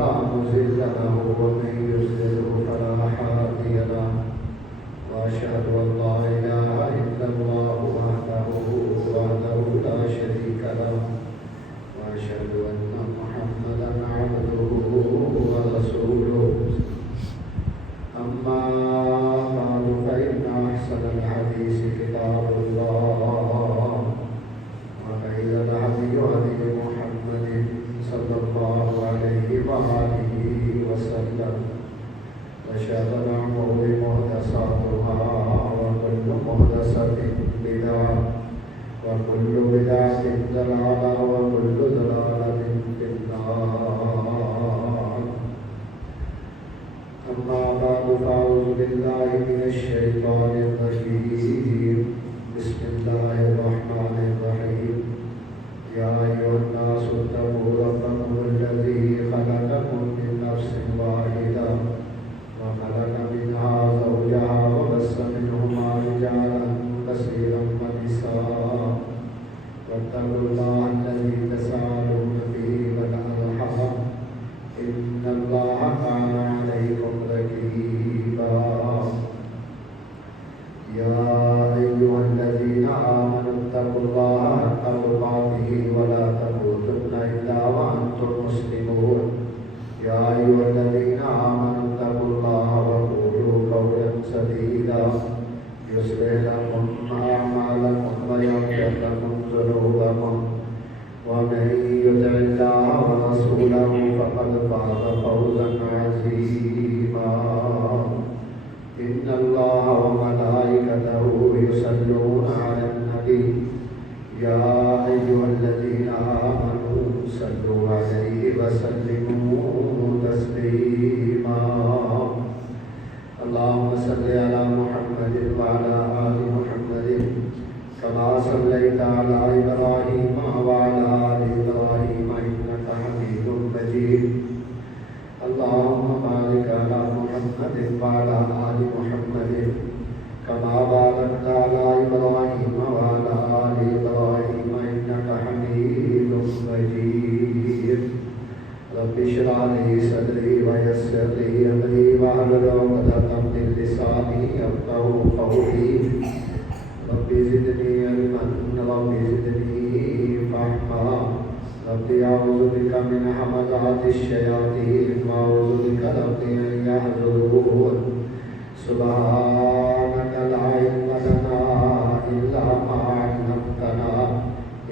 لا مضل له ومن يضلله فلا هادي له وأشهد أن لا إله إلا الله وحده لا شريك له وأشهد أن محمدا عبده ورسوله أما بعد فإن أحسن الحديث كتاب الله وخير الهدي هدي محمد صلى الله عليه وآله وسلم وشر الأمور محدثاتها وكل محدثة بدعة وكل بدعة ضلالة وكل ضلالة في النار. أما بعد فأعوذ بالله من الشيطان الرجيم. بسم الله الرحمن الرحيم. يا أيها الناس اتقوا ربكم الذي خلقكم من نفس واحدة وخلق منها زوجها وبث منهما رجالا كثيرا ونساء واتقوا الله الذي تساءلون به والأرحام إن الله كان عليكم رقيبا. يا أيها الذين آمنوا اتقوا الله حق تقاته ولا تموتن إلا وأنتم مسلمون. يا أيها الذين آمنوا اتقوا الله وقولوا قولا سديدا يصلح لكم أعمالكم ويغفر لكم ذنوبكم ومن يطع الله ورسوله فقد فاز فوزا عظيما. إن الله وملائكته يصلون على النبي يا أيها الذين آمنوا صلوا عليه وسلموا تسليما. اللهم صل على محمد وعلى آل محمد كما صليت على إبراهيم وعلى آل إبراهيم إنك حميد مجيد. اللهم بارك على محمد وعلى آل محمد كما باركت على إبراهيم وعلى آل إبراهيم إنك حميد مجيد. رب اشرح لي صدري ويسر لي أمري واحلل عقدة من لساني يفقهوا قولي. رب زدني علما رب زدني فهما. رب أعوذ بك من همزات الشياطين وأعوذ بك رب أن يحضرون. سبحانك لا علم لنا إلا ما علمتنا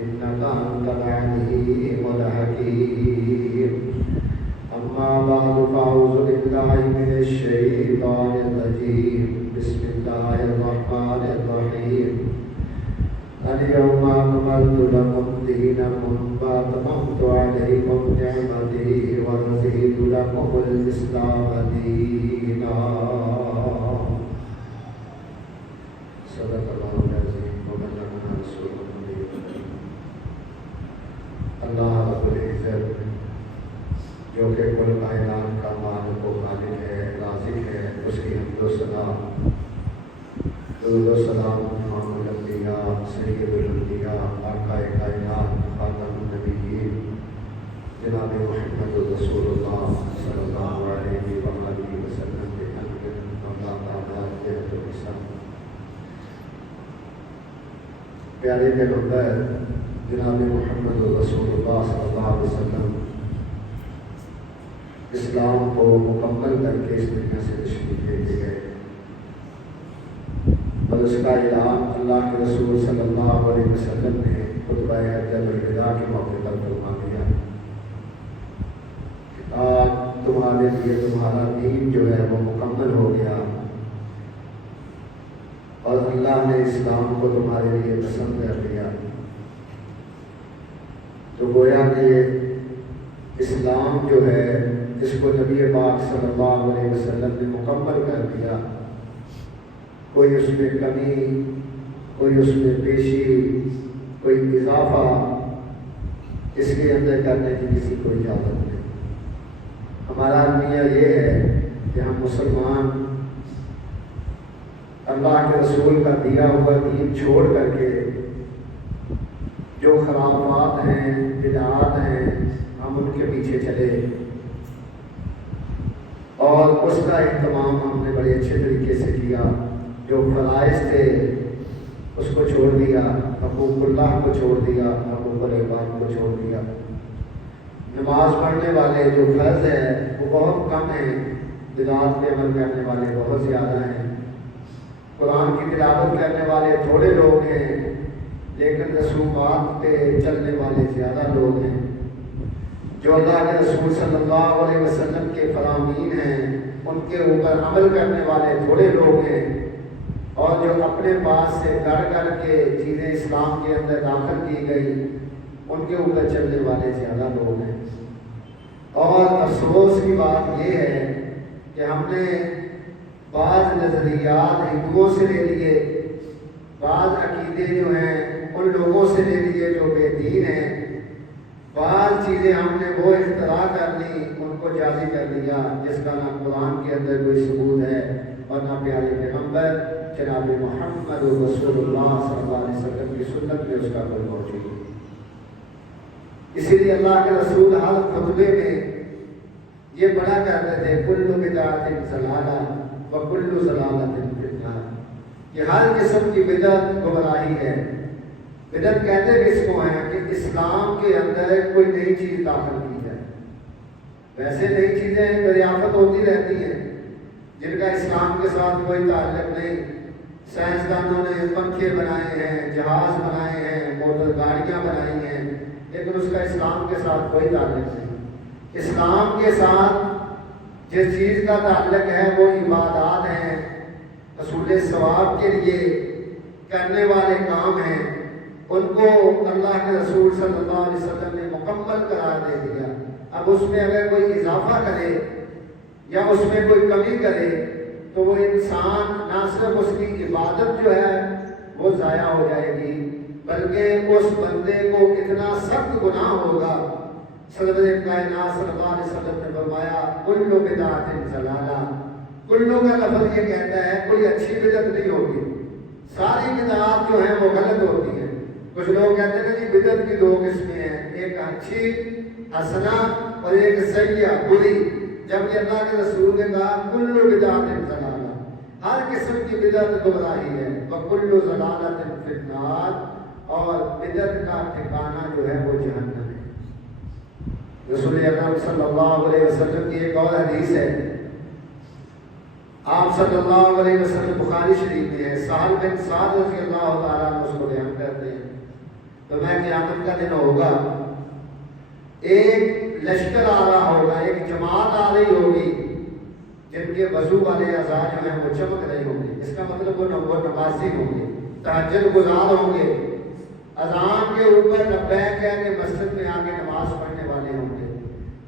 إنك أنت العليم الحكيم. أما بعد فأعوذ بالله من الشيطان الرجيم. بسم الله الرحمن الرحيم. اليوم أكملت لكم دينكم وأتممت عليكم نعمتي ورضيت لكم الإسلام دينا. صدق الله العظيم وبلغنا رسوله النبي الكريم. اللہ رب العزت جو کہ کل کائنات کا مالک و خالق ہے، رازق ہے، اس کی حمد و ثنا درود و سلام امام الانبیاء سید الانبیاء آقا کائنات خاتم النبیین جناب محمد رسول اللہ صلی اللہ علیہ وآلہ وسلم کے انبیاء اللہ تعالیٰ کے حسن پیارے پیغمبر جناب محمد رسول اللہ صلی اللہ علیہ وسلم اسلام کو مکمل کر کے اس دنیا سے تشریف لے کے گئے اور اس کا اعلان اللہ کے رسول صلی اللہ علیہ وسلم نے خطبہ حجۃ الوداع کے موقع پر فرما دیا کہ آج تمہارے لیے تمہارا دین جو ہے وہ مکمل ہو گیا اور اللہ نے اسلام کو تمہارے لیے پسند کر لیا. تو گویا کہ اسلام جو ہے اس کو نبی پاک صلی اللہ علیہ وسلم نے مکمل کر دیا. کوئی اس میں کمی، کوئی اس میں پیشی، کوئی اضافہ اس کے اندر کرنے کی کسی کو اجازت نہیں. ہمارا المیہ یہ ہے کہ ہم مسلمان اللہ کے رسول کا دیا ہوا دین چھوڑ کر کے جو خرافات ہیں، بدعات ہیں، ہم ان کے پیچھے چلے اور اس کا اہتمام ہم نے بڑے اچھے طریقے سے کیا. جو فرائض تھے اس کو چھوڑ دیا, حقوق اللہ کو چھوڑ دیا, حقوق العباد کو چھوڑ دیا. نماز پڑھنے والے جو فرض ہے وہ بہت کم ہیں, بدعات پہ عمل کرنے والے بہت زیادہ ہیں. قرآن کی تلاوت کرنے والے تھوڑے لوگ ہیں, لیکن رسومات پہ چلنے والے زیادہ لوگ ہیں. جو اللہ کے رسول صلی اللہ علیہ وسلم کے فرامین ہیں ان کے اوپر عمل کرنے والے تھوڑے لوگ ہیں, اور جو اپنے پاس سے کر کے چیزیں اسلام کے اندر داخل کی گئی ان کے اوپر چلنے والے زیادہ لوگ ہیں. اور افسوس کی بات یہ ہے کہ ہم نے بعض نظریات ہندوؤں سے لے لیے, بعض عقیدے جو ہیں ان لوگوں سے لے لیے جو بے دین ہیں, بعض چیزیں ہم نے وہ اختراع کر لی, ان کو جاری کر دیا جس کا نہ قرآن کے اندر کوئی ثبوت ہے اور نہ پیارے پیغمبر جناب محمد رسول اللہ صلی اللہ علیہ وسلم کی سنت میں اس کا کوئی موجود ہے. اسی لیے اللہ کے رسول ہر خطبے میں یہ پڑھا کرتے تھے کل بدعۃ ضلالہ وکل ضلالۃ فی النار, کہ ہر قسم کی بدعت گمراہی ہے. بدعت کہتے کس کو ہیں کہ اسلام کے اندر کوئی نئی چیز داخل کی جائے. ویسے نئی چیزیں دریافت ہوتی رہتی ہیں جن کا اسلام کے ساتھ کوئی تعلق نہیں. سائنسدانوں نے پنکھے بنائے ہیں, جہاز بنائے ہیں, موٹر گاڑیاں بنائی ہیں, لیکن اس کا اسلام کے ساتھ کوئی تعلق نہیں. اسلام کے ساتھ جس چیز کا تعلق ہے وہ عبادات ہیں, حصول ثواب کے لیے کرنے والے کام ہیں, ان کو اللہ کے رسول صلی اللہ علیہ وسلم نے مکمل قرار دے دیا. اب اس میں اگر کوئی اضافہ کرے یا اس میں کوئی کمی کرے تو وہ انسان نہ صرف اس کی عبادت جو ہے وہ ضائع ہو جائے گی, بلکہ اس بندے کو اتنا سخت گناہ ہوگا. سرور کائنات صلی اللہ علیہ وسلم نے فرمایا کل بدعۃ ضلالہ. کلو کا لفظ یہ کہتا ہے کوئی اچھی بدعت نہیں ہوگی, ساری بدعات جو ہیں وہ غلط ہوتی ہیں. کچھ لوگ کہتے ہیں کہ بدعت کی دو قسمیں ہیں, ایک اچھی حسنہ اور ایک سیئہ بری, جبکہ اللہ کے رسول نے کہا کل بدعۃ ضلالہ, ہر قسم کی بدعت گمراہی ہے. وکل ضلالۃ فی النار, اور بدعت کا ٹھکانہ جو ہے وہ جہنم ہے. رسول اکرم صلی اللہ علیہ وسلم کی ایک اور حدیث ہے, آپ صلی اللہ علیہ وسلم بخاری شریف میں ہے, سہل بن سعد رضی اللہ تعالیٰ عنہ اس کو بیان کرتے ہیں. تو میں قیامت کا دن ہوگا, ایک لشکر آ رہا ہوگا, ایک جماعت آ رہی ہوگی جن کے وضو والے اعضاء جو ہیں وہ چمک رہے ہوں گے. اس کا مطلب وہ نمازی ہوں گے, تہجد گزار ہوں گے, اذان کے اوپر لبیک کہہ کے مسجد میں آ کے نماز پڑھنے والے ہوں گے.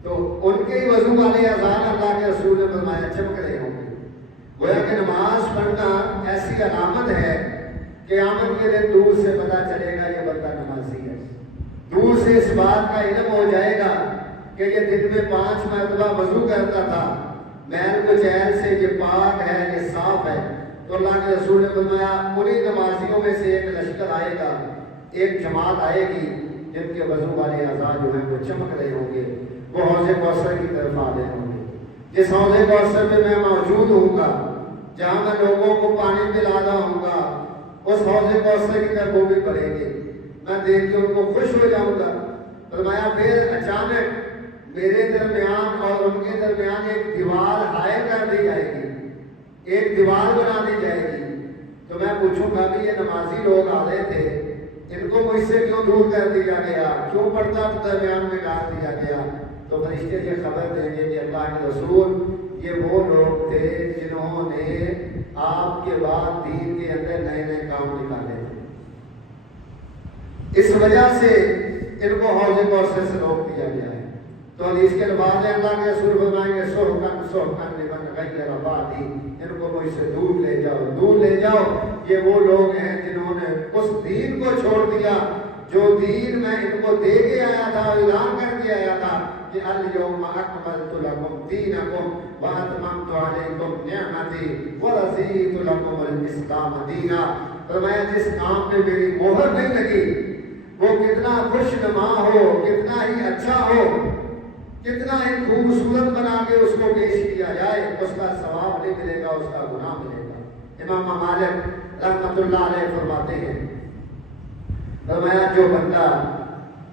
تو ان کے ہی وضو والے اعضاء اللہ کے رسول نے فرمایا چمک رہے ہوں گے. گویا کہ نماز پڑھنا ایسی علامت ہے قیامت کے دن دور سے پتہ چلے گا یہ بندہ نمازی ہے. دور سے اس بات کا علم ہو جائے گا کہ یہ دن میں 5 مرتبہ وضو کرتا تھا, میل کچیل سے یہ پاک ہے, یہ صاف ہے. تو اللہ کے رسول نے فرمایا انہی نمازیوں میں سے ایک لشکر آئے گا, ایک جماعت آئے گی جن کے وضو والے اعضاء جو ہیں وہ چمک رہے ہوں گے. وہ حوض کوثر کی طرف آ رہے ہوں گے. جس حوض کوثر میں میں موجود ہوں گا, جہاں میں لوگوں کو پانی پلا رہا ہوں گا, اس حوض کوثر کی طرف وہ بھی بڑھیں گے. میں دیکھ کے ان کو خوش ہو جاؤں گا. فرمایا پھر اچانک میرے درمیان اور ان کے درمیان ایک دیوار حائل کر دی جائے گی, ایک دیوار بنا دی جائے گی. تو میں پوچھوں گا کہ یہ نمازی لوگ آ رہے تھے, ان کو مجھ سے کیوں دور کر دیا گیا, کیوں پردہ درمیان میں ڈال دیا گیا؟ تو فرشتے یہ خبر دیں گے کہ اللہ کے رسول یہ وہ لوگ تھے جنہوں نے آپ کے بعد دین کے اندر نئے نئے کام نکالے تھے, اس وجہ سے ان کو حوض کوثر سے روک دیا گیا ہے. تو حدیث کے الفاظ ہیں اللہ کے رسول فرمائیں گے سحقاً لمن غیر بعدی, ان کو مجھ سے دور لے جاؤ, دور لے جاؤ. یہ وہ لوگ ہیں جنہوں نے اس دین کو چھوڑ دیا جو دین میں ان کو دے کے آیا تھا, اعلان کر کے آیا تھا کہ الیوم اکملت لکم دینکم واتممت علیکم نعمتی ورضیت لکم الاسلام دینا. فرمایا جس کام میں میری مہر نہیں لگی وہ کتنا خوش نما ہو, کتنا ہی اچھا ہو, کتنا ہی خوبصورت بنا کے اس کو پیش کیا کیا جائے اس کا ثواب نہیں ملے گا، اس کا گناہ ملے گا۔ امام مالک رحمۃ اللہ علیہ فرماتے ہیں، فرمایا جو بندہ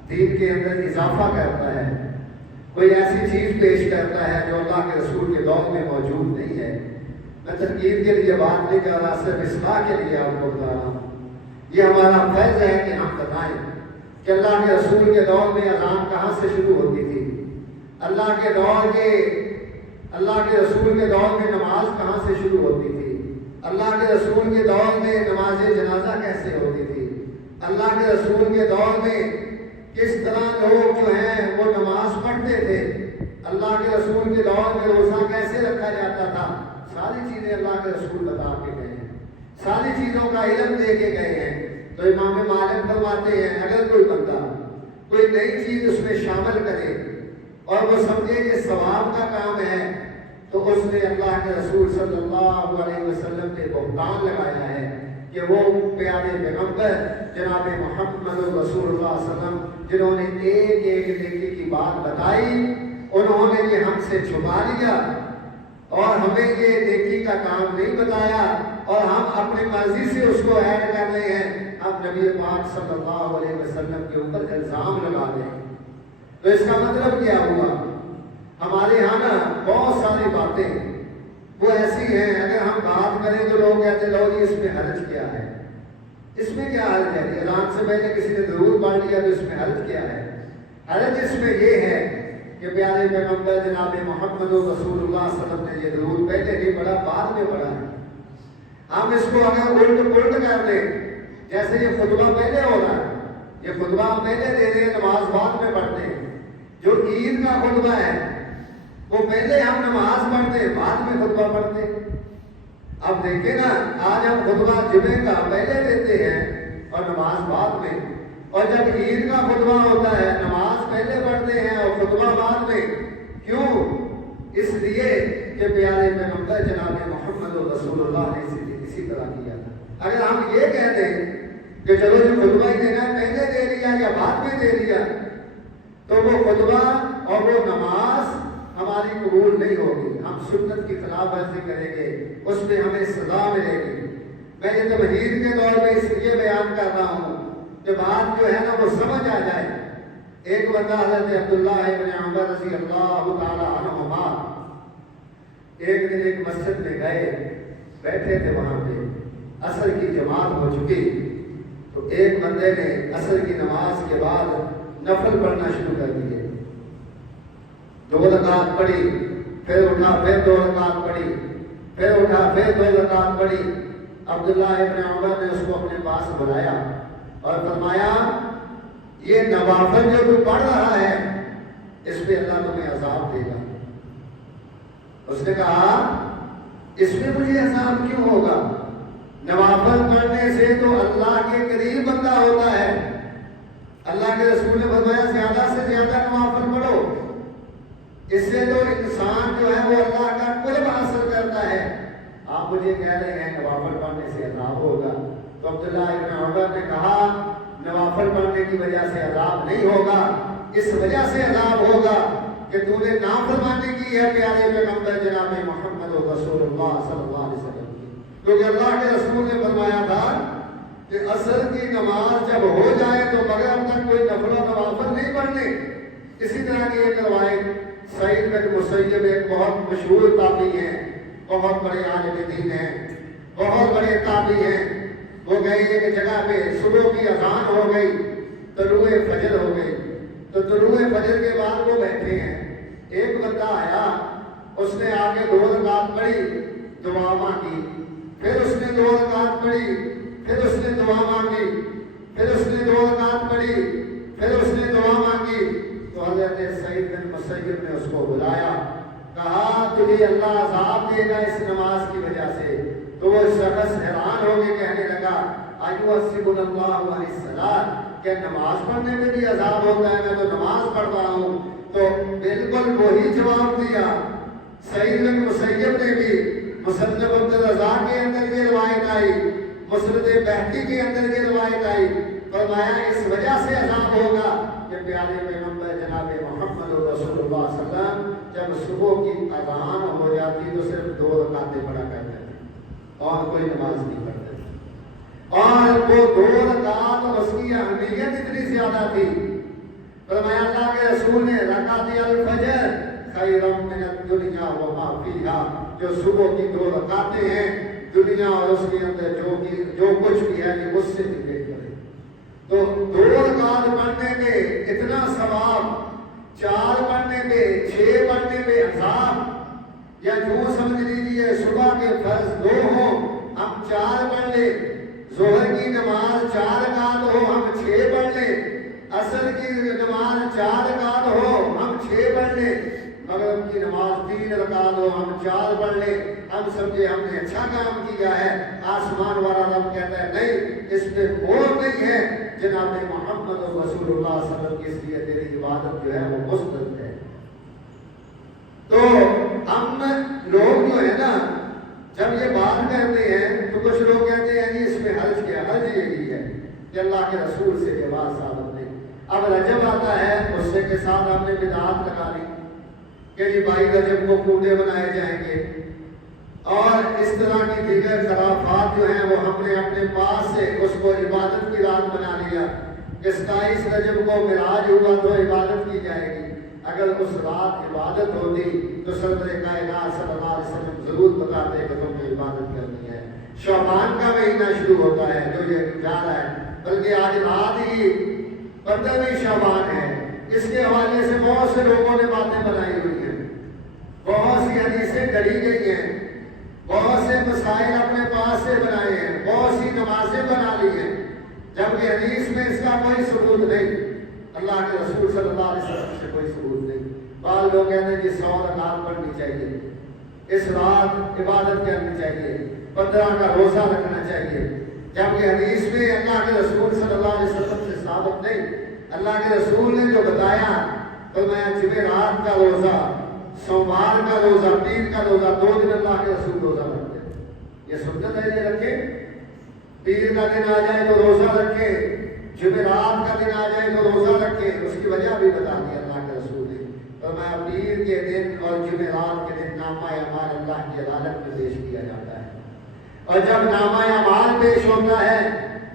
دین کے اندر اضافہ کرتا ہے، کوئی ایسی چیز پیش کرتا ہے جو اللہ کے رسول کے دور میں موجود نہیں ہے، میں تنقید کے لیے بات نہیں کر رہا، صرف اصلاح کے لیے آپ کو بتا رہا ہوں، یہ ہمارا فرض ہے کہ ہم بتائیں کہ اللہ کے رسول کے دور میں اذان کہاں سے شروع ہوتی تھی، اللہ کے رسول کے دور میں نماز کہاں سے شروع ہوتی تھی، اللہ کے رسول کے دور میں نماز جنازہ کیسے ہوتی تھی، اللہ کے رسول کے دور میں کس طرح لوگ جو ہیں وہ نماز پڑھتے تھے، اللہ کے رسول کے دور میں روزہ کیسے رکھا جاتا تھا، ساری چیزیں اللہ کے رسول بتا کے گئے ہیں، ساری چیزوں کا علم دے کے گئے ہیں۔ تو امام مالک فرماتے ہیں اگر کوئی بندہ کوئی نئی چیز اس میں شامل کرے اور وہ سمجھے کہ ثواب کا کام ہے تو اس نے اللہ کے رسول صلی اللہ علیہ وسلم پہ بہتان لگایا ہے کہ وہ پیارے پیغمبر جناب محمد رسول اللہ صلی اللہ علیہ وسلم جنہوں نے ایک ایک نیکی کی بات بتائی، انہوں نے یہ ہم سے چھپا لیا اور ہمیں یہ نیکی کا کام نہیں بتایا اور ہم اپنی مرضی سے اس کو ایڈ کر رہے ہیں، اب نبی پاک صلی اللہ علیہ وسلم کے اوپر الزام لگا رہے ہیں۔ تو اس کا مطلب کیا ہوا؟ ہمارے یہاں نا بہت ساری باتیں وہ ایسی ہیں، اگر ہم بات کریں تو لوگ کہتے لو جی اس میں حرج کیا ہے، اس میں کیا حرج ہے؟ اذان سے پہلے کسی نے ضرور پڑھ لیا تو اس میں حرج کیا ہے؟ حرج اس میں یہ ہے کہ پیارے پیغمبر جناب محمد رسول اللہ صلی اللہ علیہ وسلم نے یہ ضرور پہلے نہیں پڑھا، بعد میں پڑھا ہے۔ ہم اس کو اگر الٹ کر لیں، جیسے یہ خطبہ پہلے ہو رہا ہے، یہ خطبہ ہم پہلے دے رہے ہیں، نماز بعد میں پڑھتے ہیں، جو عید کا خطبہ ہے وہ پہلے ہم نماز پڑھتے ہیں بعد میں خطبہ پڑھتے ہیں۔ اب دیکھیں نا، آج ہم خطبہ جمعے کا پہلے دیتے ہیں اور نماز بعد میں، اور جب عید کا خطبہ ہوتا ہے نماز پہلے پڑھتے ہیں اور خطبہ بعد میں۔ کیوں؟ اس لیے کہ پیارے پیغمبر جناب محمد رسول اللہ نے اسی طرح کیا تھا۔ اگر ہم یہ کہہ دیں کہ چلو جو خطبہ ہی دینا پہلے دے لیا یا بعد میں دے لیا تو وہ خطبہ اور وہ نماز ہماری قبول نہیں ہوگی، ہم سنت کی خلاف ورزی کریں گے، اس میں ہمیں سزا ملے گی۔ میں یہ تمہید کے دور میں اس لیے بیان کر رہا ہوں کہ بات جو ہے نا وہ سمجھ آ جائے۔ ایک بندہ حضرت عبداللہ ابن عمر رضی اللہ تعالی عنہما ایک دن ایک مسجد میں گئے، بیٹھے تھے، وہاں پہ عصر کی جماعت ہو چکی، تو ایک بندے نے عصر کی نماز کے بعد نفل پڑھنا شروع کر دیے، 2 رکعت پڑھی، پھر اٹھا، پھر 2 رکعت پڑھی، پھر اٹھا، پھر 2 رکعت پڑھی۔ عبداللہ ابن عمر نے اس کو اپنے پاس بلایا اور فرمایا یہ نوافل جو تو پڑھ رہا ہے اس پہ اللہ تمہیں عذاب دے گا۔ اس نے کہا اس میں مجھے عذاب کیوں ہوگا؟ نوافل پڑھنے سے تو اللہ کے قریب بندہ ہوتا ہے، اللہ کے رسول نے فرمایا زیادہ سے زیادہ نوافل پڑھو، اس سے تو انسان جو ہے وہ اللہ کا قرب حاصل کرتا ہے۔ آپ مجھے کہہ رہے ہیں نوافل پڑھنے سے عذاب ہوگا، تو عبداللہ ابن عمر نے کہا نوافل پڑھنے کی وجہ سے عذاب نہیں ہوگا، اس وجہ سے عذاب ہوگا کہ تو نے نافرمانی کی ہے پیارے پیغمبر جناب محمد رسول اللہ صلی اللہ علیہ وسلم کی، کیونکہ اللہ کے رسول نے فرمایا تھا کہ عصر کی نماز جب ہو جائے تو مغرب تک کوئی نفل و نوافل نہیں پڑھنے۔ اسی طرح کی ایک روایت سعید بن مسیب ایک بہت مشہور تابعی ہیں، بہت بڑے عالم دین ہیں، بہت بڑے تابعی ہیں، وہ گئے ایک جگہ پہ، صبح کی اذان ہو گئی، طلوع فجر ہو گئی، تو طلوع فجر کے بعد وہ بیٹھے ہیں، ایک بندہ آیا، اس نے آگے 2 رکعت پڑھی، دعا مانگی، پھر اس نے 2 رکعت پڑھی، پھر اس نے دعا مانگی، پھر اس نے 2 رکعت پڑھی، پھر اس نے دعا مانگی، تو حضرت سعید بن مسیب نے اس کو بلایا، کہا تجھے اللہ عذاب دے گا اس نماز کی وجہ سے۔ تو وہ شخص حیران ہو کے کہنے لگا ایحسبنا اللہ علی الصلاۃ، کہ نماز پڑھنے میں بھی عذاب ہوتا ہے؟ میں تو نماز پڑھ رہا ہوں۔ تو بالکل وہی جواب دیا سعید بن مسیب نے بھی۔ مصنف عبدالرزاق کے اندر یہ روایت آئی، مسند بہقی کے اندر یہ روایت آئی، فرمایا اس وجہ سے عذاب ہوگا کہ پیارے پیغمبر جناب محمد رسول اللہ صلی اللہ علیہ وسلم جب صبح کی اذان ہو جاتی تو صرف 2 رکعتیں پڑھا کرتے تھے اور کوئی نماز نہیں پڑھتے تھے، اور وہ 2 رکعت اور اس کی اہمیت اتنی زیادہ تھی، فرمایا اللہ کے رسول نے رکعت الفجر خیر من الدنیا وما فیہا، جو صبح کی 2 رکعتیں ہیں دنیا اور اس کے اندر جو کچھ بھی ہے یہ اس سے بھی بہتر ہے۔ تو 2 رکعت پڑھنے میں اتنا ثواب، 4 پڑھنے میں، 6 پڑھنے میں عذاب، یا یوں سمجھ لیجیے صبح کے فرض 2 ہوں ہم 4 پڑھ لیں، ظہر کی نماز 4 رکعت ہو ہم 6 پڑھ لیں، عصر کی نماز 4 رکعت ہو ہم 6 پڑھ لیں، مغرب کی نماز 3 رکعت ہو ہم 4 پڑھ لیں، ہم سمجھے ہم نے اچھا کام کیا ہے۔ آسمان والا رب کہتا ہے نہیں، اس میں مور نہیں ہے، جناب محمد رسول اللہ صلی اللہ علیہ وسلم کی، اس لیے تیری عبادت جو ہے وہ مسترد ہے۔ تو ہم لوگ جو ہے نا جب یہ بات کرتے ہیں تو کچھ لوگ کہتے ہیں جی اس میں حرج کیا، حرج یہی ہے کہ اللہ کے رسول سے یہ بات ثابت نہیں۔ اب رجب آتا ہے، غصے کے ساتھ ہم نے بدعات لگا لی کہ جی 22 رجب کو کوڑے بنائے جائیں گے، اور اس طرح کی دیگر خرافات جو ہیں وہ ہم نے اپنے پاس سے اس کو عبادت کی رات بنا لیا کہ 27 رجب کو معراج ہوا تو عبادت کی جائے گی۔ اگر اس رات عبادت ہوتی تو سرور کائنات صلی اللہ علیہ وسلم ضرور بتاتے کہ تم نے عبادت کرنی ہے۔ شعبان کا مہینہ شروع ہوتا ہے جو یہ جا رہا ہے، بلکہ آج رات ہی 15ویں شعبان ہے، اس کے حوالے سے بہت سے لوگوں نے باتیں بنائی ہوئی ہیں، بہت سی حدیثیں ڈلی گئی ہیں، بہت سے مسائل اپنے پاس سے بنائے ہیں، بہت سی نمازیں بنا لی ہیں، جبکہ حدیث میں اس کا کوئی ثبوت نہیں، اللہ کے رسول صلی اللہ علیہ وسلم سے کوئی ثبوت نہیں۔ بعض لوگ کہتے ہیں کہ 100 رکعت پڑھنی چاہیے، اس رات عبادت کرنی چاہیے، 15 کا روزہ رکھنا چاہیے، جبکہ حدیث میں اللہ کے رسول صلی اللہ علیہ وسلم سے ثابت نہیں۔ اللہ کے رسول نے جو بتایا فرمایا جمعرات کا روزہ، سوموار کا روزہ، پیر کا روزہ، 2 دن اللہ کے رسول روزہ رکھتے ہیں، یہ سنت ہے، یہ رکھیں۔ پیر کا دن آ جائے تو روزہ رکھیں، جمعرات کا دن آ جائے تو روزہ رکھیں، اس کی وجہ بھی بتا دی اللہ کے رسول نے، فرمایا پیر کے دن اور جمعرات کے دن نامہ اعمال اللہ کی عدالت میں پیش کیا جاتا ہے، اور جب نامہ اعمال پیش ہوتا ہے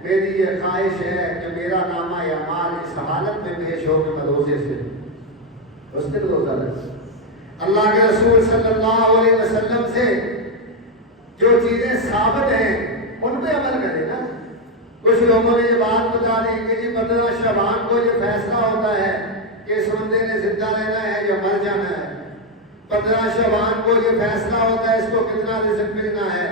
میری یہ خواہش ہے کہ میرا نامہ اعمال اس حالت میں پیش ہو کہ میں روزے سے اس دن روزہ رکھوں۔ اللہ کے رسول صلی اللہ علیہ وسلم سے جو چیزیں ثابت ہیں ان پہ عمل کریں نا۔ کچھ لوگوں نے یہ بات بتا دی کہ جی 15 شعبان کو یہ فیصلہ ہوتا ہے کہ اس بندے نے زندہ رہنا ہے یا مر جانا ہے، 15 شعبان کو یہ فیصلہ ہوتا ہے اس کو کتنا رزق ملنا ہے،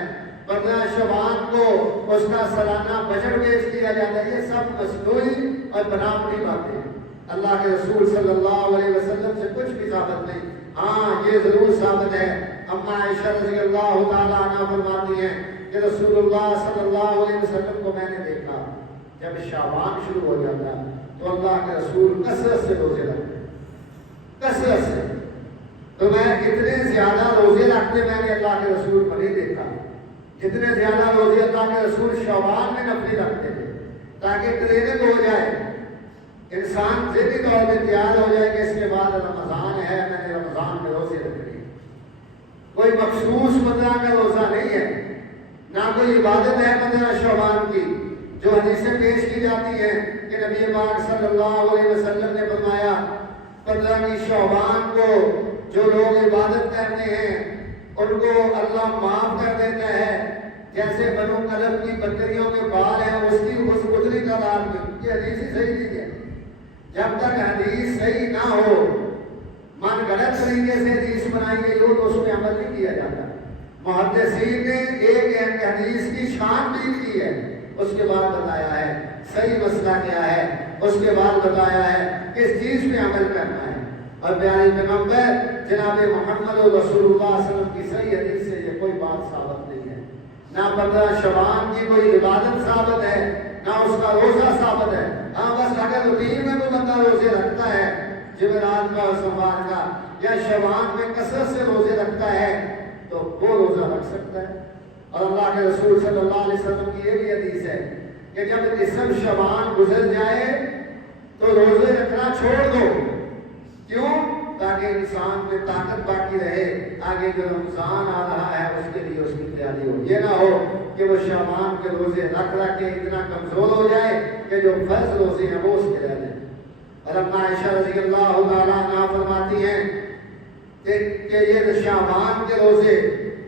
15 شعبان کو اس کا سالانہ بجٹ پیش کیا جاتا ہے، یہ سب مصنوعی اور بناوٹی باتیں ہیں، اللہ کے رسول صلی اللہ علیہ وسلم سے کچھ بھی ثابت نہیں۔ ہاں یہ ضرور ثابت ہے، اما عائشہ رضی اللہ تعالیٰ عنہ فرماتی ہیں کہ رسول اللہ صلی اللہ علیہ وسلم کو میں نے دیکھا جب شعبان شروع ہو جاتا تو اللہ کے رسول کثرت سے روزے رکھتے، کثرت سے، تو میں اتنے زیادہ روزے رکھتے میں نے اللہ کے رسول کو نہیں دیکھا جتنے زیادہ روزے اللہ کے رسول شعبان میں نفلی رکھتے تھے، تاکہ ٹریننگ ہو جائے، انسان ذہنی طور پہ تیار ہو جائے کہ اس کے بعد رمضان ہے، میں نے رمضان میں روزے رکھنے، کوئی مخصوص 15 کا روزہ نہیں ہے، نہ کوئی عبادت ہے 15 شعبان کی۔ جو حدیثیں پیش کی جاتی ہیں کہ نبی پاک صلی اللہ علیہ وسلم نے فرمایا 15ویں شعبان کو جو لوگ عبادت کرتے ہیں ان کو اللہ معاف کر دیتا ہے، جیسے بنو کلب کی بکریوں کے بال ہیں اس کی اس اتنی تعداد میں۔ یہ حدیث ہی صحیح نہیں ہے، جب تک حدیث صحیح نہ ہو، من غلط طریقے سے حدیث بنائی گئی ہو تو اس میں عمل نہیں کیا جاتا۔ محدثین نے ایک حدیث کی چھان بین کی ہے، اس کے بعد بتایا ہے صحیح مسئلہ کیا ہے، اس کے بعد بتایا ہے کس چیز پہ عمل کرنا ہے، اور پیارے پیغمبر جناب محمد رسول اللہ صلی اللہ علیہ وسلم کی صحیح حدیث سے یہ کوئی بات ثابت نہیں ہے، نہ 15 شعبان کی کوئی عبادت ثابت ہے، نہ اس کا روزہ ثابت ہے۔ ہاں بس اگر روٹین میں کوئی بندہ روزے رکھتا ہے جمعرات کا اور سوموار کا یا شعبان میں کثرت سے روزے رکھتا ہے تو وہ روزہ رکھ سکتا ہے۔ اور اللہ کے رسول صلی اللہ علیہ وسلم کی یہ بھی حدیث ہے کہ جب نصف شعبان گزر جائے تو روزے رکھنا چھوڑ دو۔ کیوں؟ تاکہ انسان میں طاقت باقی رہے، آگے جو رمضان آ رہا ہے اس کے لیے اس کی تیاری ہو. یہ نہ ہو کہ وہ شعبان کے روزے رکھ رکھ کے اتنا کمزور ہو جائے کہ جو فرض روزے ہیں وہ اس کے رہ جائیں. اور اما عائشہ رضی اللہ تعالیٰ عنہا فرماتی ہیں کہ یہ شعبان کے روزے،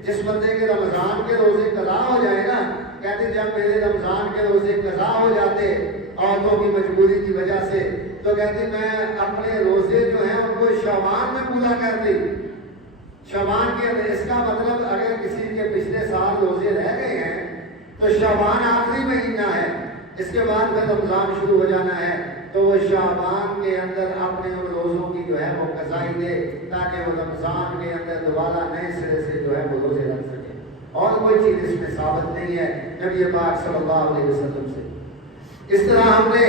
جس بندے کے رمضان کے روزے قضا ہو جائے نا، کہتے جب میرے رمضان کے روزے قضا ہو جاتے عورتوں کی مجبوری کی وجہ سے، تو کہتے میں اپنے روزے جو ہیں ان کو شعبان میں پورا کرتی. شعبان کے اندر اس کا مطلب اگر کسی کے پچھلے سال روزے رہ گئے ہیں تو شعبان آخری مہینہ ہے، اس کے بعد پھر رمضان شروع ہو جانا ہے، تو وہ شعبان کے اندر اپنے ان روزوں کی جو ہے وہ قضائی دے تاکہ وہ رمضان کے اندر دوبارہ نئے سرے سے جو ہے وہ روزے رکھ سکے. اور کوئی چیز اس میں ثابت نہیں ہے نبی پاک صلی اللہ علیہ وسلم سے. اس طرح ہم نے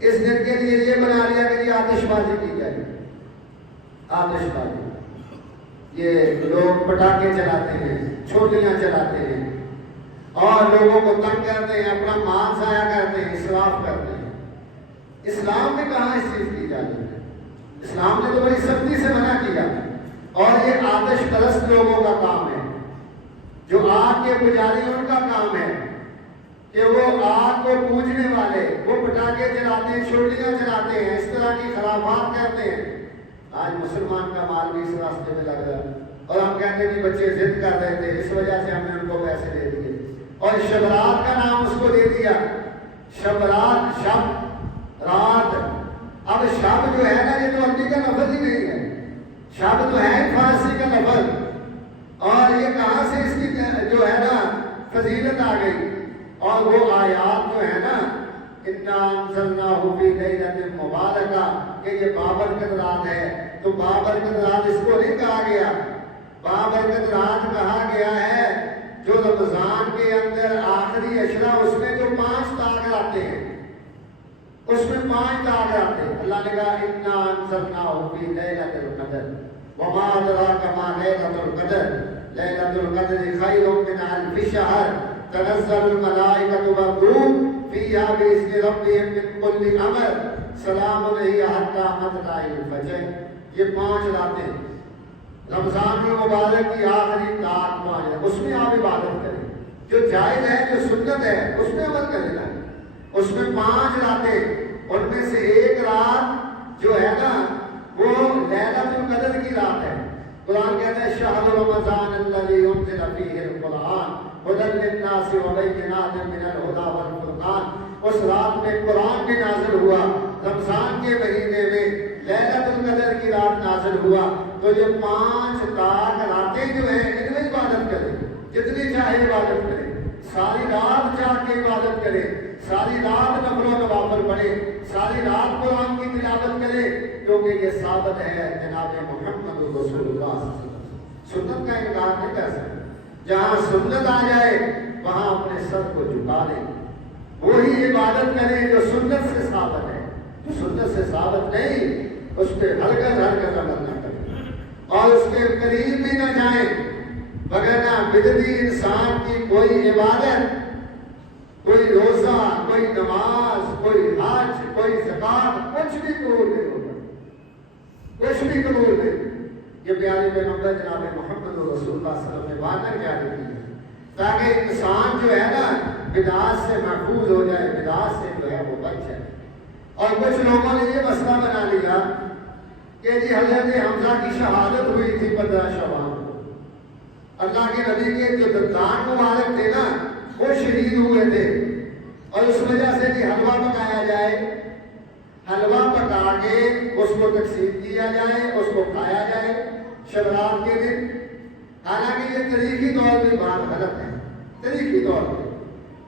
اس دن کے لیے یہ بنا لیا کہ یہ آتش بازی کی جائے. آتش بازی، یہ لوگ پٹاخے چلاتے ہیں، چھوٹیاں چلاتے ہیں اور لوگوں کو تنگ کرتے ہیں، اپنا مال ضائع کرتے ہیں، اسراف کرتے ہیں. اسلام میں کہاں اس چیز کی اجازت ہے؟ اسلام نے تو بڑی سختی سے منع کیا. اور یہ آتش پرست لوگوں کا کام ہے، جو آگ کے پجاری ان کا کام ہے کہ وہ آگ کو پوجنے والے، وہ پٹاخے چلاتے ہیں، چھوٹیاں چلاتے ہیں، اس طرح کی خرافات کرتے ہیں. آج مسلمان کا مال بھی اس راستے میں لگ رہا ہے اور ہم کہتے ہیں کہ بچے ضد کر رہے تھے، اس وجہ سے ہم نے ان کو پیسے دے دیے اور شبرات کا نام اس کو دے دیا. شبرات، شب، رات. اب شب جو ہے نا یہ تو عربی کا لفظ ہی نہیں ہے، شب تو ہے فارسی کا لفظ. اور یہ کہاں سے اس کی جو ہے نا فضیلت آ گئی؟ اور وہ آیات جو ہے نا اِنَّا أَنزَلْنَاهُ فِي لَيْلَةٍ مُبَارَكَةٍ کہ یہ بابرکت رات ہے، تو بابرکت رات اس کو نہیں کہا گیا. بابرکت رات کہا گیا ہے جو رمضان کے اندر آخری عشرہ، اس میں جو 5 تاغ آتے ہیں، اس میں 5 تاغ آتے ہیں. اللہ نے کہا اِنَّا أَنزَلْنَاهُ فِي لَيْلَةِ الْقَدْرِ وَمَا أَدْرَاكَ مَا لَيْلَةُ الْقَدْرِ لَيْلَةُ الْقَدْرِ خَيْرٌ مِّنْ أَلْفِ شَهْرٍ تنزل الملائكة والروح فيها بإذن ربهم من كل أمر سلام هي حتى مطلع الفجر. یہ 5 راتیں رمضان المبارک کی آخری رات 5 ہے، اس میں آپ عبادت کریں. جو جائز ہے، جو سنت ہے، اس میں عمل کریں نا. اس میں 5 راتیں، ان میں سے ایک رات جو ہے نا وہ لیلۃ القدر کی رات ہے. قرآن کہتا ہے شہر رمضان الذی انزل فیہ القرآن هدى للناس وبينات من الهدى والفرقان. اس رات میں قرآن بھی نازل ہوا، رمضان کے مہینے میں لیلۃ القدر کی رات نازل ہوا. تو یہ 5 تاغ راتیں جو ہیں ان میں عبادت کریں، جتنی چاہے عبادت کریں، ساری رات جاگ کے عبادت کریں، ساری رات نفل و نوافل پڑھیں، ساری رات قرآن کی تلاوت کریں، کیونکہ یہ ثابت ہے جناب محمد رسول اللہ صلی اللہ علیہ وسلم. سنت کا انکار نہیں کر سکتے. جہاں سنت آ جائے وہاں اپنے سر کو جھکا لیں، وہی عبادت کریں جو سنت سے ثابت ہے. جو سنت سے ثابت نہیں اس پہ ہرگز عمل نہ کریں اور اس کے قریب بھی نہ جائیں. وگرنہ بدعتی انسان کی کوئی عبادت، کوئی روزہ، کوئی نماز، کوئی حج، کوئی زکات، کچھ بھی قبول نہیں ہوگا، کچھ بھی قبول نہیں. یہ پیارے پیغمبر جناب محمد رسول اللہ صلی اللہ علیہ وسلم نے وعدہ جاری کی ہے تاکہ انسان جو ہے نا بدعات سے محفوظ ہو جائے، بدعات سے جو ہے وہ بچ جائے. اور کچھ لوگوں نے یہ مسئلہ بنا لیا کہ جی حضرت حمزہ کی شہادت ہوئی تھی 15 شعبان کو، اللہ کے نبی کے جو دندان مبارک تھے نا وہ شہید ہوئے تھے، اور اس وجہ سے جی حلوہ پکایا جائے، حلوہ پکا کے اس کو تقسیم کیا جائے، اس کو کھایا جائے شبرات کے دن. حالانکہ یہ تاریخی طور پہ بات غلط ہے. تاریخی طور پہ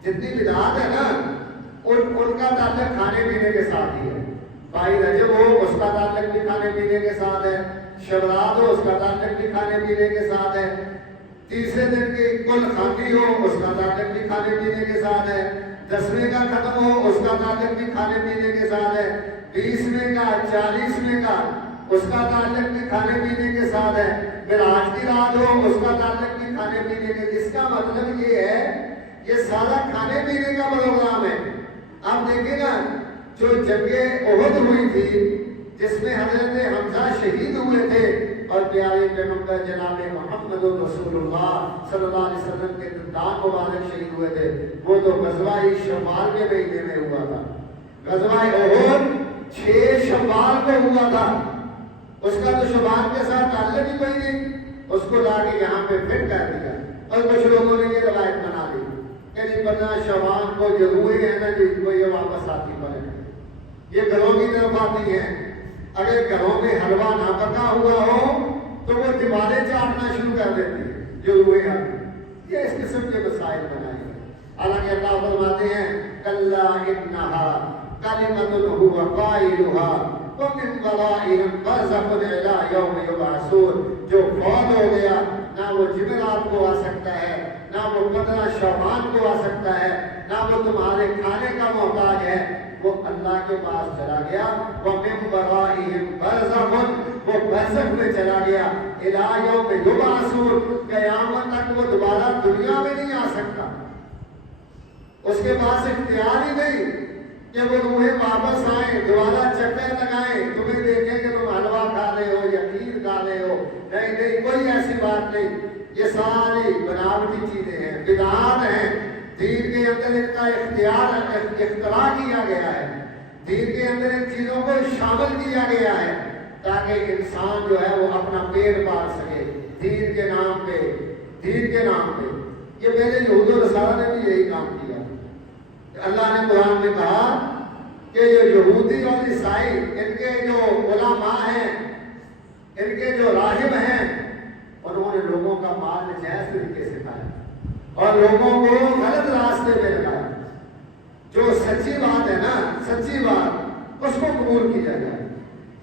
جتنی بدعات ہے نا ان کا تعلق کھانے پینے کے ساتھ ہی ہے. 22 رجب ہو اس کا تعلق بھی کھانے پینے کے ساتھ ہے، شبرات ہو اس کا تعلق بھی کھانے پینے کے ساتھ ہے، تیسرے دن کی کل خاندی ہو اس کا تعلق بھی کھانے پینے کے ساتھ ہے، 10ویں کا ختم ہو اس کا تعلق بھی کھانے پینے کے ساتھ ہے، 20ویں کا 40ویں کا اس کا تعلق بھی کھانے پینے کے ساتھ ہے، پھر آج کی رات ہو اس کا تعلق بھی کھانے پینے کے. اس کا مطلب یہ ہے یہ سارا کھانے پینے کا پروگرام ہے. آپ دیکھیں نا جو جنگ احد ہوئی تھی، جس میں حضرت حمزہ شہید ہوئے تھے اور پیارے پیغمبر جناب محمد رسول اللہ صلی اللہ علیہ وسلم کے دندان مبارک شہید ہوئے تھے، وہ تو غزوہ شوال کے مہینے میں ہوا تھا۔ غزوہ احد 6 شوال کو ہوا تھا، اس کا تو شوال کے ساتھ تعلق ہی کوئی نہیں، اس کو لا کے یہاں پہ فٹ کر دیا اور کچھ لوگوں نے یہ روایت بنا دی کہ جی 15 شوال کو جو ہوئے ہیں نا جی وہ یہ واپس آتی پڑے، یہ گھروں کی طرف آتی ہیں۔ اگر گھروں میں حلوہ نہ پکا ہوا ہو تو وہ دیواریں چاٹنا شروع کر دیتی ہے جو ہوئے ہیں، یہ اس قسم کے مسائل بنائے ہیں۔ حالانکہ اللہ فرماتے ہیں کلا انہا کلمۃ هو قائلها ومن ورائهم برزخ الى یوم یبعثون، جو فوت ہو گیا نہ وہ جمعرات کو آ سکتا ہے، نہ وہ 15 شعبان کو آ سکتا ہے، نہ وہ تمہارے کھانے کا محتاج ہے، وہ اللہ کے پاس چلا گیا۔ وَمِن وَرَائِهِمْ بَرْزَخٌ، وہ برزخ میں چلا گیا، إِلَىٰ يَوْمِ يُبْعَثُونَ، قیامت تک وہ دوبارہ دنیا میں نہیں آ سکتا، اس کے پاس اختیار ہی نہیں کہ وہ روحیں واپس آئیں، دوبارہ چکر لگائیں، تمہیں دیکھیں کہ تم حلوہ کھا رہے ہو یا کھیر کھا رہے ہو، نہیں نہیں، کوئی ایسی بات نہیں، یہ ساری بناوٹی چیزیں ہیں، بدعات ہیں، دین کے اندر ان کا اختراع کیا گیا ہے، دین کے اندر ان چیزوں کو شامل کیا گیا ہے تاکہ انسان جو ہے وہ اپنا پیٹ پال سکے دین کے نام پہ، دین کے نام پہ۔ یہ پہلے یہود و نصارہ نے بھی یہی کام کیا۔ اللہ نے قرآن میں کہا کہ یہ یہودی اور عیسائی، ان کے جو علماء ہیں، ان کے جو راہب ہیں، انہوں نے لوگوں کا مال نجائز طریقے سے کھایا اور لوگوں کو غلط راستے پہ لگایا۔ جو سچی بات ہے نا، سچی بات، اس کو قبول کیا جائے۔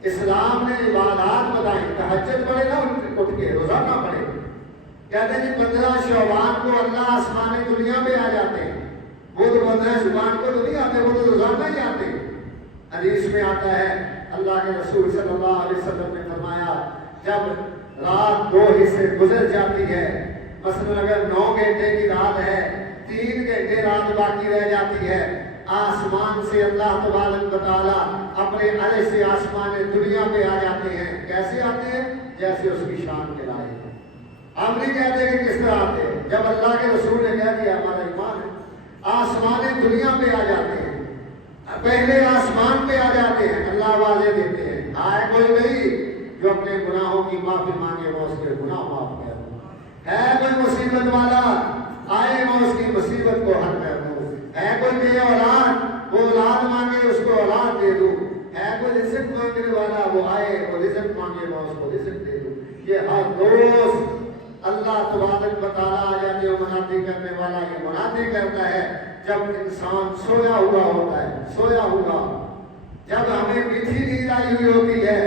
اسلام نے عبادات بتائیں، تہجد پڑھے نا اٹھ کے، روزانہ پڑھے، کہتے ہیں کہ 15 شعبان کو اللہ آسمان دنیا میں آ جاتے ہیں، وہ تو 15 شعبان کو تو نہیں آتے، وہ تو روزانہ ہی آتے ہیں۔ حدیث میں آتا ہے اللہ کے رسول صلی اللہ علیہ وسلم نے فرمایا جب رات 2 حصے گزر جاتی ہے، مثلا اگر 9 گھنٹے کی رات ہے، 3 گھنٹے رات باقی رہ جاتی ہے، آسمان سے اللہ تبارک و تعالیٰ اپنے عرش سے آسمان دنیا پہ آ جاتے ہیں۔ کیسے آتے ہیں؟ جیسے اس کی شان کے لائق ہے۔ ہم نہیں کہتے کہ کس طرح آتے ہیں، جب اللہ کے رسول نے کہہ دیا ہمارا ایمان ہے، آسمان دنیا پہ آ جاتے ہیں، پہلے آسمان پہ آ جاتے ہیں، اللہ آوازیں دیتے ہیں، آئے کوئی نہیں جو اپنے گناہوں کی معافی مانگے وہ اس کے گناہ معاف کر دوں، ہے کوئی مصیبت والا آئے میں اس کی مصیبت کو حل کر دوں، ہے کوئی بے اولاد وہ اولاد مانگے اس کو اولاد دے دوں، ہے کوئی رزق مانگنے والا وہ آئے وہ رزق مانگے میں اس کو رزق دے دوں۔ یہ ہر روز اللہ تبارک و تعالیٰ آ جاتے ہیں، منادی کرنے والا یہ منادی کرتا ہے جب انسان سویا ہوا ہوتا ہے، سویا ہوا، جب ہمیں میٹھی نیند آئی ہوئی ہوتی ہے،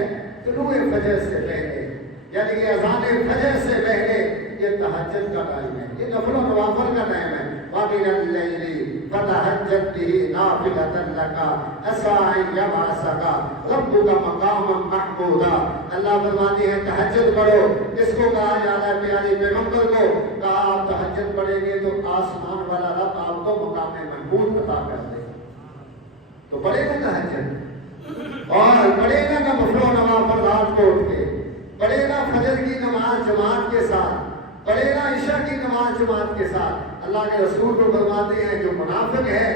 طلوع فجر سے پہلے، یعنی کہ اذان فجر سے پہلے، یہ تہجد کا ٹائم ہے، یہ نفل و نوافل کا ٹائم ہے۔ وَمِنَ اللَّيْلِ فَتَهَجَّدْ بِهِ نَافِلَةً لَكَ عَسَىٰ أَن يَبْعَثَكَ رَبُّكَ مَقَامًا مَحْمُودًا۔ اللہ فرماتے ہیں تہجد پڑھو، اس کو کہا جا رہا ہے پیارے پیغمبر کو، کہا آپ تہجد پڑھیں گے تو آسمان والا رب آپ کو مقام محمود عطا کر دے گا، تو پڑھے گا تہجد، اور پڑھے گا نا نفل و نوافل رات کو اٹھ کے، پڑھے گا فجر کی نماز جماعت کے ساتھ، پڑھے گا عشاء کی نماز جماعت کے ساتھ۔ اللہ کے رسول کو فرماتے ہیں جو منافق ہے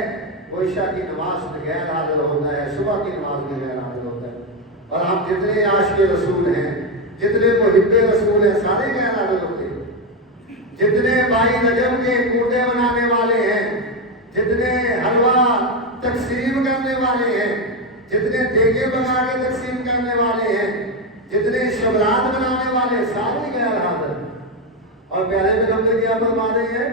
وہ عشاء کی نماز میں غیر حاضر ہوتا ہے، صبح کی نماز میں غیر حاضر ہوتا ہے، اور ہم جتنے عاشق رسول ہیں، جتنے محب رسول ہیں، سارے غیر حاضر ہوتے ہیں۔ جتنے بھائی رجب کے کوٹے بنانے والے ہیں، جتنے حلوہ تقسیم کرنے والے ہیں، جتنے دیگے بنا کے تقسیم کرنے والے ہیں، جتنے شبرات بنانے والے، سارے غیر حاضر۔ اور پیارے پیغمبر کیا فرما رہے ہیں،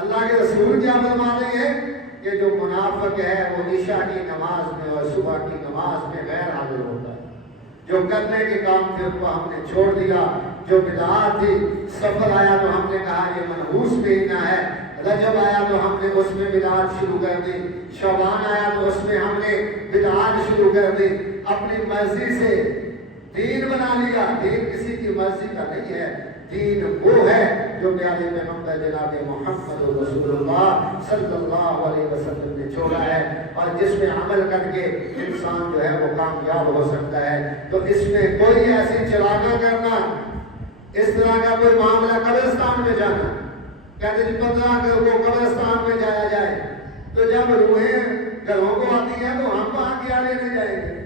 اللہ کے رسول کیا فرما رہے ہیں کہ جو منافق ہے وہ عشاء کی نماز میں اور صبح کی نماز میں غیر حاضر ہوتا ہے۔ جو کرنے کے کام تھے ان کو ہم نے چھوڑ دیا، جو بدعات تھی، سفر آیا تو ہم نے کہا یہ منحوس بھیجنا ہے، رجب آیا تو ہم نے اس میں بدعات شروع کر دی، شعبان آیا تو اس میں ہم نے بدعات شروع کر دی، اپنی مرضی سے دین بنا لیا۔ دین کسی کی مرضی کا نہیں ہے، دین وہ ہے جو جو پیارے پیغمبر جناب محمد رسول اللہ صلی اللہ علیہ وسلم نے چھوڑا ہے اور جس میں عمل کر کے انسان جو ہے وہ کامیاب ہو سکتا ہے. تو اس میں کوئی ایسی چلانا کرنا، اس طرح کا کوئی معاملہ، قبرستان میں جانا، کہتے جی پتہ کہ وہ قبرستان میں جایا جائے، تو جب روحیں گھروں کو آتی ہیں تو ہم وہاں کیا لینے جائیں گے؟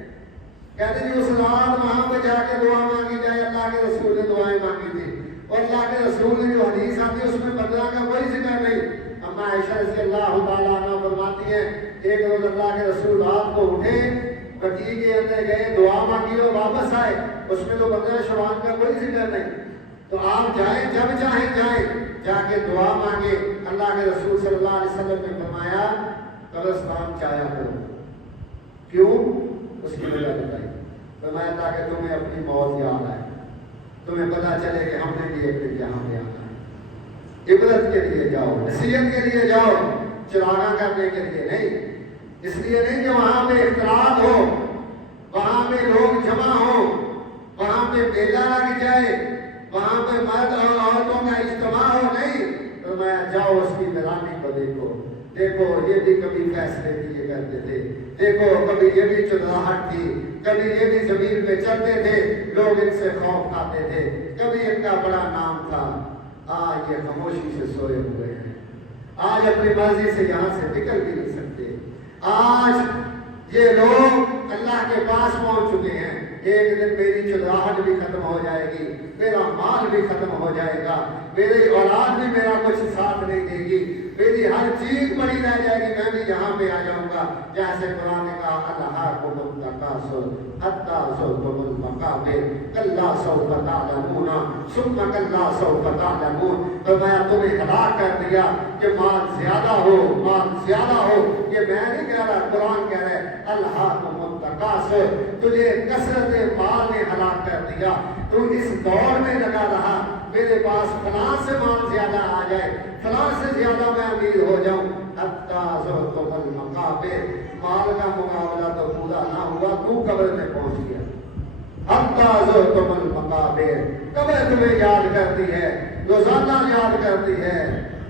کہتے جی اس رات وہاں پہ جا کے دعا مانگی جائے. اللہ کے رسول نے دعائیں مانگی تھی اور اللہ کے رسول نے جو حدیث آتی ہے اس میں بدلہ کا کوئی ذکر نہیں. اما عائشہ رضی اللہ تعالیٰ عنہ فرماتی ہیں ایک روز اللہ کے رسول رات کو اٹھے، بقیع کے اندر گئے، دعا مانگی اور واپس آئے. اس میں تو بدلہ شبان کا کوئی ذکر نہیں. تو آپ جائیں، جب چاہیں جائیں، جا کے دعا مانگے. اللہ کے رسول صلی اللہ علیہ وسلم نے فرمایا قبرستان جایا کرو. کیوں؟ اس کی وجہ بتائی. فرمایا تاکہ تمہیں اپنی موت یاد آئے، تمہیں پتا چلے کہ ہم نے بھی ایک دن یہاں پہ آنا ہے. عبرت کے لیے جاؤ، نصیحت کے لیے جاؤ، چراغاں کرنے کے لیے نہیں. اس لیے نہیں کہ وہاں پہ اختلاط ہو، وہاں پہ لوگ جمع ہو، وہاں پہ میلہ لگ جائے، وہاں پہ مرد اور عورتوں کا اجتماع ہو. نہیں، فرمایا جاؤ اس کی ویرانی کو دیکھو. دیکھو یہ بھی کبھی فیصلے کیے کرتے تھے، دیکھو کبھی یہ بھی چدراہٹ تھی، کبھی یہ بھی زمین پہ چلتے تھے، لوگ ان سے خوف کھاتے تھے، کبھی ان کا بڑا نام تھا. آج یہ خاموشی سے سوئے ہوئے ہیں، آج اپنی مرضی سے یہاں سے نکل بھی نہیں سکتے. آج یہ لوگ اللہ کے پاس پہنچ چکے ہیں. ایک دن میری چدراہٹ بھی ختم ہو جائے گی، میرا مال بھی ختم ہو جائے گا، میری اولاد بھی میرا کچھ ساتھ نہیں دے گی، میری ہر چیز بڑی رہ جائے گی، میں بھی یہاں پہ آ جاؤں گا. جیسے قرآن نے کہا الہاکم التکاثر حتی زرتم المقابر کلا سوف تعلمون ثم کلا سوف تعلمون. فرمایا تمہیں ہلاک کر دیا کہ مال زیادہ ہو، مال زیادہ ہو. یہ میں نہیں کہہ رہا، قرآن کہہ رہا ہے الہاکم التکاثر. تجھے کثرت مال نے ہلاک کر دیا. تو اس دوڑ میں لگا رہا میرے پاس فلاں سے مال زیادہ آ جائے، فلاں سے زیادہ میں امیر ہو جاؤں. حتی زرتم المقابر، مال کا مقابلہ تو پورا نہ ہوا، تو قبر میں پہنچ گیا. حتی زرتم المقابر، قبر تمہیں یاد کرتی ہے، روزانہ یاد کرتی ہے.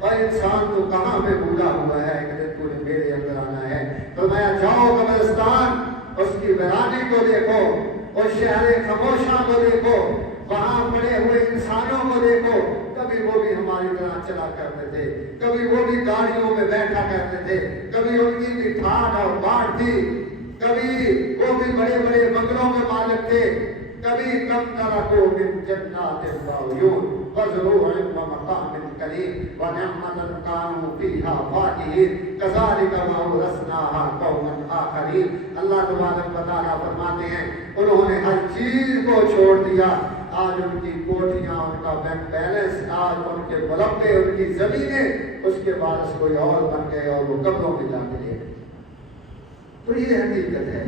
اور انسان تو کہاں پہ بھولا ہوا ہے کہ تو نے میرے اندر آنا ہے. فرمایا جاؤ قبرستان، اس کی ویرانی کو دیکھو، اس شہر خاموشاں کو دیکھو، وہاں پڑے ہوئے انسانوں کو دیکھو. کبھی وہ بھی ہماری طرح چلا کرتے تھے، کبھی وہ بھی گاڑیوں میں بیٹھا کرتے تھے، کبھی ان کی بھی ٹھاٹ اور باٹ تھی، کبھی وہ بھی بڑے بڑے بنگلوں کے مالک تھے، کبھی کم ترکوا من جنات وعیون وزروع ومقام کریم ونعمت كانوا فيها فاكهين كذلك وأورثناها قوما آخرين. اللہ تبارک و تعالیٰ فرماتے ہیں انہوں نے ہر چیز کو چھوڑ دیا. آج ان کی کوٹھیاں، ان کا بینک بیلنس، آج ان کے مربے، ان کی زمینیں اس کے وارث کوئی اور بن گئے اور وہ قبروں میں جا کے لے گئے. تو یہ حقیقت ہے،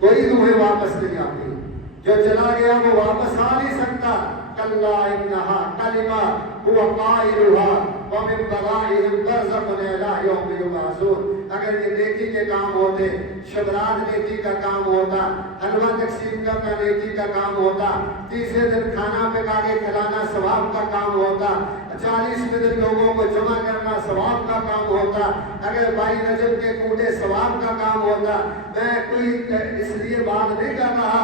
کوئی روح واپس نہیں آتی. جو چلا گیا وہ واپس آ نہیں سکتا. کلا انہا کلمہ هو قائلها ومن ورائهم برزخ الى یوم یبعثون. اگر یہ نیکی کے کام ہوتے، شبرات نیکی کا کام ہوتا، حلوہ تقسیم کرنا نیکی کا کام ہوتا، تیسرے دن کھانا پکا کے کھلانا ثواب کا کام ہوتا، 40 دن لوگوں کو جمع کرنا ثواب کا کام ہوتا، اگر 22 رجب کے کوٹے ثواب کا کام ہوتا. میں کوئی اس لیے بات نہیں کر رہا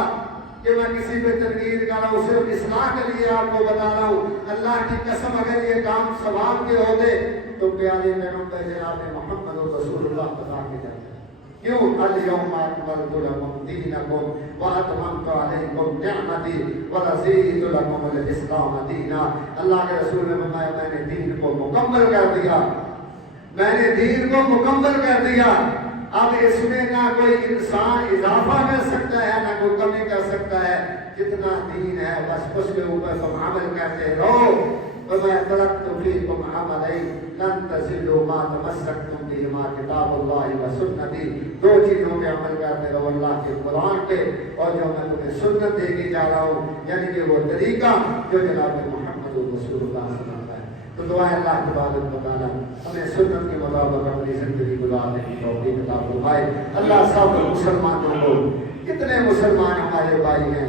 کہ میں کسی پہ تنقید کر رہا ہوں، صرف اصلاح کے لیے آپ کو بتا رہا ہوں. اللہ کی قسم اگر یہ کام ثواب کے ہوتے تو پیارے پیغمبر جناب محمد رسول اللہ بتا کے جاتے. کیوں؟ الیوم اکملت لکم دینکم واتممت علیکم نعمتی ورضیت لکم الاسلام دینا. اللہ کے رسول نے فرمایا میں نے دین کو مکمل کر دیا، میں نے دین کو مکمل کر دیا. اب اس میں نہ کوئی انسان اضافہ کر سکتا ہے نہ کوئی کمی کر سکتا ہے. جتنا دین ہے بس اس کے اوپر تم عمل کرتے رہو. وَمَا تَرَكْتُ فِيكُمْ عَمَلَيْنِ لَن تَضِلُّوا مَا تَمَسَّكْتُمْ بِهِمَا كِتَابُ اللَّهِ وَسُنَّتِي. دو چیزوں پہ عمل کرتے رہو، اللہ کے قرآن پہ اور جو میں تمہیں سنت دے کے جا رہا ہوں، یعنی کہ وہ طریقہ جو جناب محمد رسول اللہ صلی اللہ علیہ وسلم. تو دعا ہے اللہ تبارک و تعالیٰ ہمیں سنت کے مطابق اپنی زندگی گزارنے کی توفیق عطا فرمائے. اللہ سب مسلمانوں کو، کتنے مسلمان ہمارے بھائی ہیں